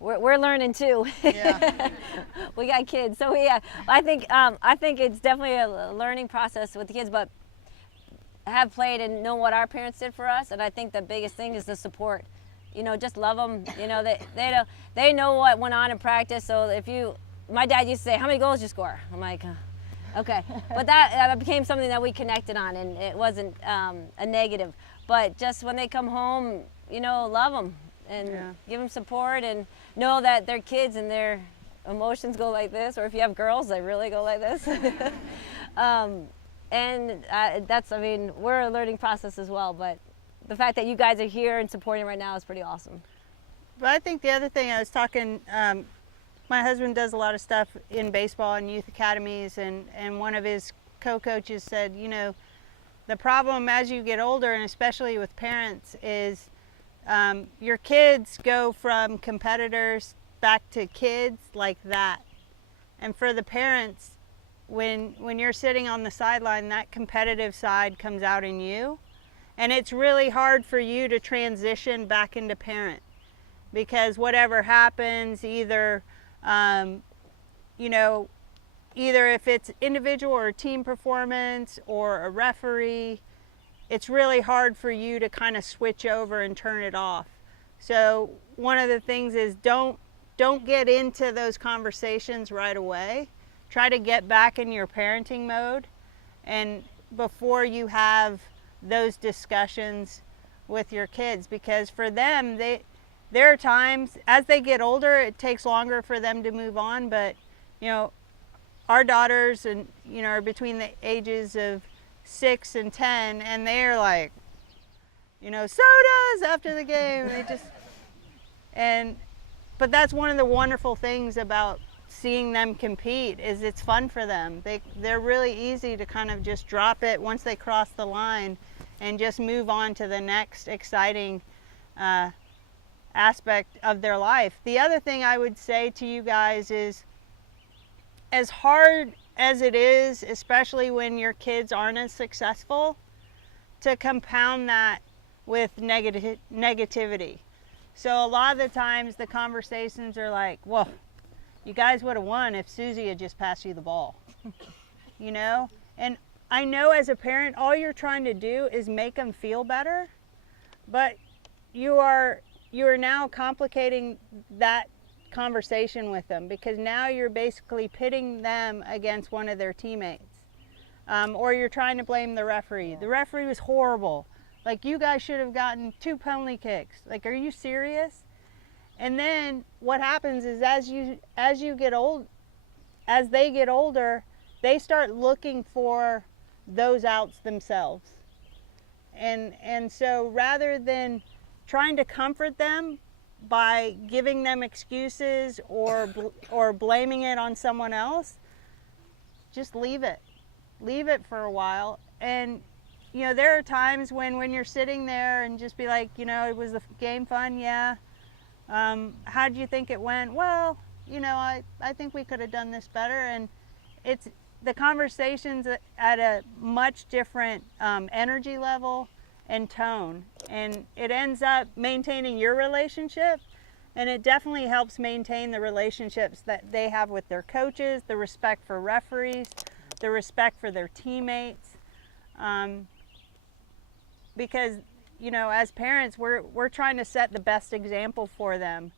we're learning too. Yeah. We got kids, so yeah. I think it's definitely a learning process with the kids, but have played and know what our parents did for us, and I think the biggest thing is the support. You know, just love them. You know, they know what went on in practice. So my dad used to say, "How many goals did you score?" I'm like, okay, but that became something that we connected on, and it wasn't a negative. But just when they come home, you know, love them and give them support, and know that they're kids and their emotions go like this, or if you have girls, they really go like this. And that's, I mean, we're a learning process as well, but the fact that you guys are here and supporting right now is pretty awesome. But I think the other thing I was talking, my husband does a lot of stuff in baseball and youth academies, and one of his co-coaches said, you know, the problem as you get older, and especially with parents, is your kids go from competitors back to kids like that. And for the parents, when you're sitting on the sideline, that competitive side comes out in you. And it's really hard for you to transition back into parent, because whatever happens, either, you know, either if it's individual or team performance or a referee, it's really hard for you to kind of switch over and turn it off. So one of the things is don't get into those conversations right away. Try to get back in your parenting mode, and before you have those discussions with your kids, because for them, there are times as they get older, it takes longer for them to move on. But you know, our daughters and you know are between the ages of 6 and 10, and they're like, you know, sodas after the game. They just but that's one of the wonderful things about seeing them compete, is it's fun for them. They're really easy to kind of just drop it once they cross the line and just move on to the next exciting aspect of their life. The other thing I would say to you guys is, as hard as it is, especially when your kids aren't as successful, to compound that with negativity. So a lot of the times the conversations are like, well, you guys would have won if Susie had just passed you the ball. You know? And I know as a parent, all you're trying to do is make them feel better, but you are now complicating that conversation with them, because now you're basically pitting them against one of their teammates. Or you're trying to blame the referee. The referee was horrible. Like, you guys should have gotten 2 penalty kicks. Like, are you serious? And then what happens is as they get older, they start looking for those outs themselves. And so rather than trying to comfort them by giving them excuses or blaming it on someone else, just leave it for a while. And you know, there are times when you're sitting there and just be like, you know, it was the game fun, yeah. How do you think it went? Well, you know, I think we could have done this better. And it's the conversations at a much different energy level and tone, and it ends up maintaining your relationship, and it definitely helps maintain the relationships that they have with their coaches, the respect for referees, the respect for their teammates, because you know, as parents, we're trying to set the best example for them.